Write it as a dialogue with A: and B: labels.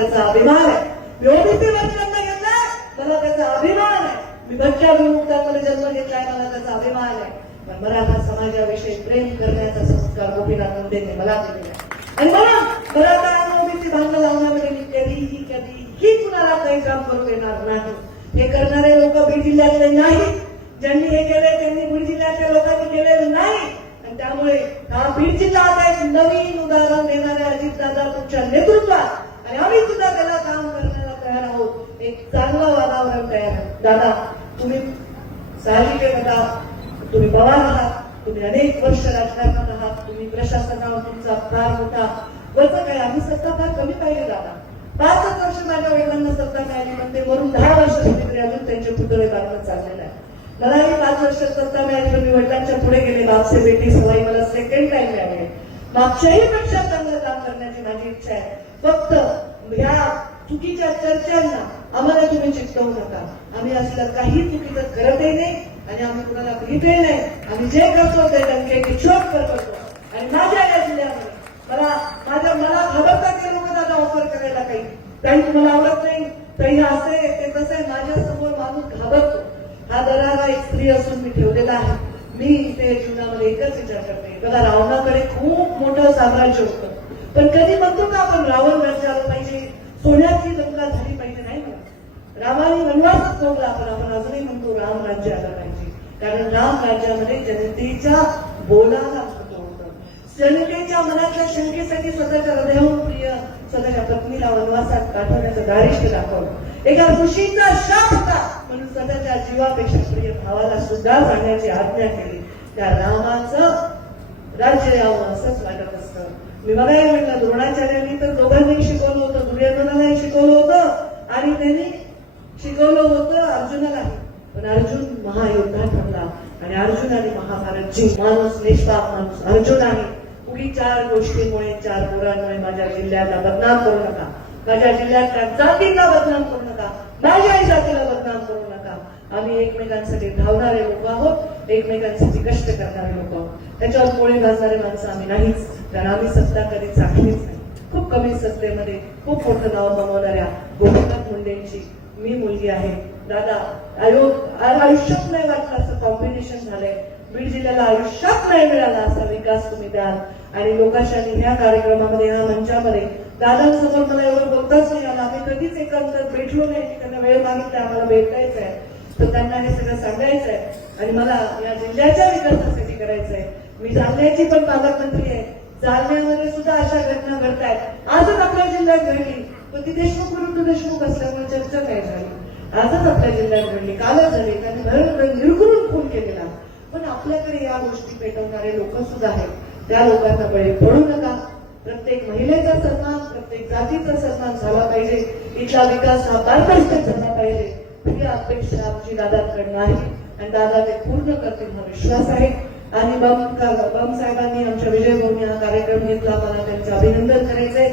A: त्याचा अभिमान आहे. मी जन्म घेतलाय मला त्याचा अभिमान आहे. मी बच्चा विमुक्तांमध्ये जन्म घेतलाय मला त्याचा अभिमान आहे. पण मराठा समाजाविषयी प्रेम करण्याचा संस्कार गोपीनाथ मुंडेंनी मला दिलेला आणि म्हणून मराठा आणि ओबीसी भांडण लावण्यामध्ये मी कधीही कधीही कुणाला काही काम करू देणार नाही. हे करणारे लोक बीड जिल्ह्यातले नाही. ज्यांनी हे केले त्यांनी बीड जिल्ह्यातल्या लोकांनी केलेलं नाही. आणि त्यामुळे हा बीड जिल्हा आता एक नवीन उदाहरण देणाऱ्या अजितदादा तुमच्या नेतृत्वात आणि आम्ही सुद्धा त्याला काम करण्याला तयार आहोत. एक चांगलं वातावरण तयार दादा तुम्ही साहजिक आहे तुम्ही पवार आहात तुम्ही अनेक वर्ष राजकारणात आहात तुम्ही प्रशासनावर तुमचा फार मोठा वरचं काय आम्ही सत्ता फार कमी पाहिजे दादा. पाचच वर्ष माझ्या वडिलांना सत्ता मिळाली पण ते वरून दहा वर्ष तरी अजून त्यांचे पुतळे बांधत चाललेले आहे मलाही पाच वर्ष सत्ता मिळाली पण मी वडिलांच्या पुढे गेले. बापसे बेटी सवाई मला सेकंड टाइम मिळाले मागच्याही पेक्षा चांगलं काम करण्याची माझी इच्छा आहे. फक्त ह्या चुकीच्या चर्चांना आम्हाला तुम्ही चिकटवू नका. आम्ही असलं काही चुकीचं करतही नाही आणि आम्ही कुणाला भीतही नाही. आम्ही जे करतो ते टंके किशोर करतो आणि माझ्या या जिल्ह्यामध्ये मला माझ्या मला घाबरतात ते लोक दादा ऑफर करायला काही काही तुम्हाला आवडत नाही. काही असं आहे ते कसं आहे माझ्यासमोर माणूस घाबरतो. हा दरारा एक स्त्री असून मी ठेवलेला आहे. मी इथे जीवनामध्ये एकच विचार करते. बघा रावणाकडे खूप मोठं साम्राज्य होतं. पण कधी म्हणतो का आपण रावण सोन्याची लंका झाली पाहिजे नाही का? रामाने वनवासच भोगला पण आपण अजूनही म्हणतो राम राज्य आलं पाहिजे. कारण राम राज्यामध्ये जनतेच्या बोलाला जनतेच्या मनातल्या शंकेसाठी स्वतःच्या हृदयाहून प्रिय स्वतःच्या पत्नीला वनवासात पाठवण्याचं दारिष्ट दाखवलं. एका ऋषीचा शाप होता. म्हणून स्वतःच्या जीवापेक्षा प्रिय भावाला सुद्धा जाण्याची आज्ञा केली. त्या रामाचं राज्य यावं असंच वाटत असतं. मी बघायला म्हटलं द्रोणाचार्यांनी तर दोघांनी शिकवलं होतं. दुर्योधनालाही शिकवलं होतं आणि त्यांनी शिकवलं होतं अर्जुनालाही पण अर्जुन महायोद्धा ठरला आणि अर्जुनाने महाभारत जिंक माणूस निष्पाप माणूस अर्जुन आहे. उगी चार गोष्टीमुळे चार पोरांमुळे माझ्या जिल्ह्याला बदनाम करू नका. माझ्या जिल्ह्यातल्या जातीला बदनाम करू नका. माझ्या जातीला बदनाम करू नका. आम्ही एकमेकांसाठी धावणारे लोक आहोत. एकमेकांसाठी कष्ट करणारे लोक आहोत. त्याच्यावर पोळी भाजणारे माणसं आम्ही नाहीच. कारण आम्ही सत्ता कधी चाखलीच नाही. खूप कमी सत्तेमध्ये खूप मोठं नाव कमवणाऱ्या गोपीनाथ मुंडेंची मी मुलगी आहे. दादा आयोग आयुष्यात नाही वाटलं असं कॉम्बिनेशन झालंय. बीड जिल्ह्याला आयुष्यात नाही मिळाला असा विकास तुम्ही द्याल. आणि लोकांशाही ह्या कार्यक्रमामध्ये ह्या मंचामध्ये दादांसमोर मला एवढं बोलताच नाही आला. आम्ही कधीच एकत्र भेटलो नाही. त्यांना वेळ मागितला आम्हाला भेटायचं आहे तर त्यांना हे सगळं सांगायचं आहे आणि मला या जिल्ह्याच्या विकासासाठी करायचं आहे मी जालन्याची पण पालकमंत्री आहे. जालन्यामध्ये सुद्धा अशा घटना घडत आहेत आजच आपल्या जिल्ह्यात घडली पण ती देशमुख विरुद्ध देशमुख असल्यामुळे चर्चा काय झाली आजच आपल्या जिल्ह्यात घडली. कालच झाली. त्यांनी भर निरगुरून खून केलेला. पण आपल्याकडे या गोष्टी पेटवणारे लोक सुद्धा आहेत. त्या लोकांना बळी पडू नका. प्रत्येक महिलेचा सन्मान प्रत्येक जातीचा सन्मान झाला पाहिजे. इथला विकास हा पारदर्शक झाला पाहिजे. ही अपेक्षा आमची दादांकडनं आहे. आणि दादा ते पूर्ण करतील हा विश्वास आहे. आणि बम बम साहेबांनी आमच्या विजयभूमी हा कार्यक्रम घेतला. मला त्यांचं अभिनंदन करायचंय.